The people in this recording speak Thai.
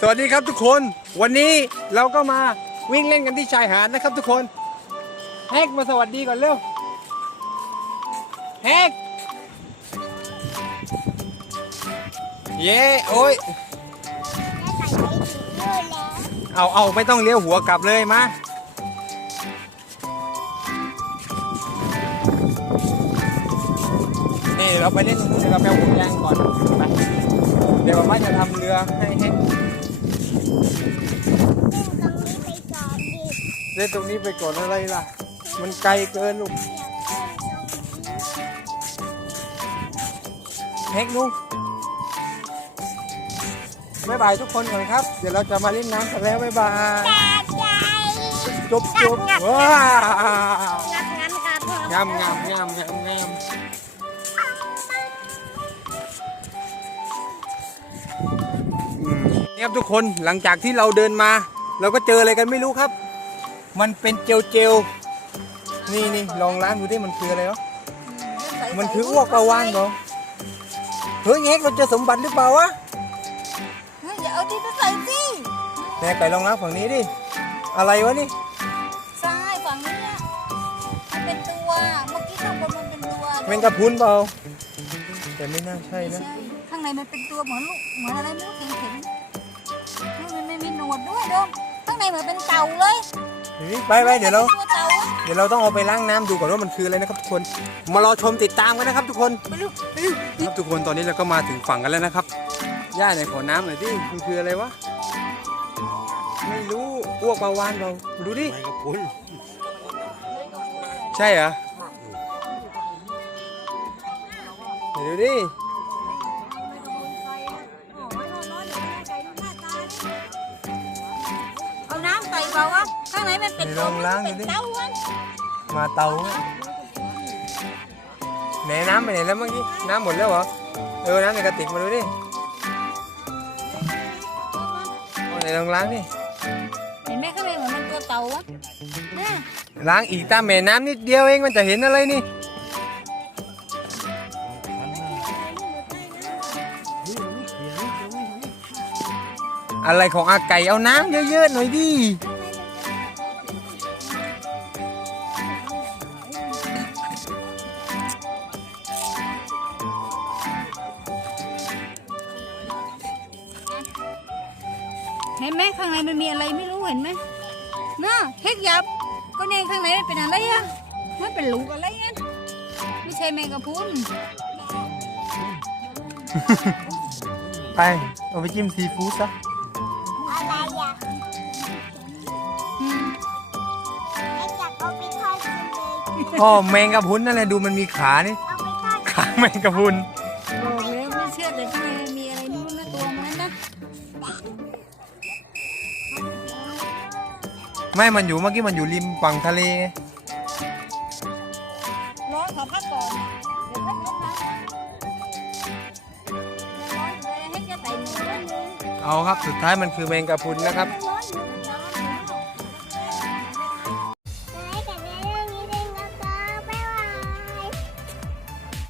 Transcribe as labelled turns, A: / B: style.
A: สวัสดีครับทุกคนวันนี้เราก็มาวิ่งเล่นกันที่ชายหาดนะครับทุกคนแฮกมาสวัสดีก่อนเร็วแฮกเย้โอ้ยเอาเอาไม่ต้องเลี้ยวหัวกลับเลยมานี่เราไปเล่นตรงนู้นเราไปห่วงยางก่อนไปเดี๋ยวมาจะทำเรือให้ เล่นตรงนี้ไปก่อนอะไรล่ะ มันไกลเกินลูกเฮกลูกบ๊ายบายทุกคนก่อนครับ เดี๋ยวเราจะมาเล่นน้ำกันแล้วบ๊ายบายจบจบว้าวงามงามงามงามงามอืมนี่ครับทุกคนหลังจากที่เราเดินมา เราก็เจออะไรกันไม่รู้ครับ มันเป็นเจลเจลนี่นี่ลองล้างดูดิมันคืออะไรวะมันคืออ้วกปลาวานเหรอเฮ้ยเอ็กเราเจอสมบัติหรือเปล่าวะ
B: เฮ้ยอย่าเอาที่ไปใส่สิ
A: แน่ไก่ลองล้างฝั่งนี้ดิอะไรวะนี่
B: ใช่ฝั่งนี้อะมันเป็นตัวเมื่อกี้ข้างบนมันเป็นตัว
A: แมงกะพรุนเปล่าแต่ไม่น่าใช่นะ
B: ใช่ข้างในมันเป็นตัวเหมือนลูกเหมือนอะไรไม่รู้เข็มเข็มๆมันไม่มีหนวดด้วยโดมข้างในเหมือนเป็นเต่าเลย
A: เฮ้ย ไปไปเดี๋ยวเรา
B: ตัวเต่าอะ
A: เดี๋ยวเราต้องเอาไปล้างน้ำดูก่อนว่ามันคืออะไรนะครับทุกคน มารอชมติดตามกันนะครับ ทุกคน
B: ไปลูกไปลูก
A: ครับทุกคนตอนนี้เราก็มาถึงฝั่งกันแล้วนะครับ ย่าไหนขอน้ำหน่อยดิมันคืออะไรวะ ไม่รู้อ้วกปลาวานเราดูดิ
C: ไม่กับคุณ
A: ใช่เหรอเดี๋ยวดูดิ
B: เอาน้ำใส่เปล่าวะ ข้างในมันเป็น
A: ลองล้างดู
B: เป็น
A: ดิ
B: เต่าอะ
A: มาเตาไหนน้ำไปไหนแล้วเมื่อกี้ น้ำหมดแล้วเหรอ เออ น้ำในกระติกมาดูดิเอาไหนลองล้างดิ
B: เห็นไหมข้างในเหมือนมันตัวเต่าอะน่ะ
A: ล้างอีกตามแม่น้ำนิดเดียวเองมันจะเห็นอะไรนี่อะไรของอาไก่เอาน้ำเยอะๆหน่อยดิ
B: เห็นไหมข้างในมันมีอะไรไม่รู้เห็นไหมน่ะเฮ็ดยับ ก็เนี่ยข้างในมันเป็นอะไรอะมันเป็นลูกอะไรอะไม่ใช่แมงกะพรุน
A: ไป เอาไปจิ้มซีฟู้ดซะ
D: อะไรอะ
B: อืม
D: ไอ้อยากเอาไปทอดกินเลย
A: อ๋อแมงกะพรุนนั่นแหละดูมันมีขานี่
D: เอาไปทอด
A: ขาแมงกะพรุน
B: บอกแล้วไม่เชื่อแต่ข้างในมันมีอะไรไม่รู้นะตัวมันนะ
A: ไม่มันอยู่เมื่อกี้มันอยู่ริมฝั่งทะเลไง
B: ร้อนขอพักก่อนเดี๋ยวพักยกน้ำนะร้อนเลยให้แกใส่หมูนั่นเลย
A: เอาครับสุดท้ายมันคือแมงกะพรุนนะครับ
B: ร้อน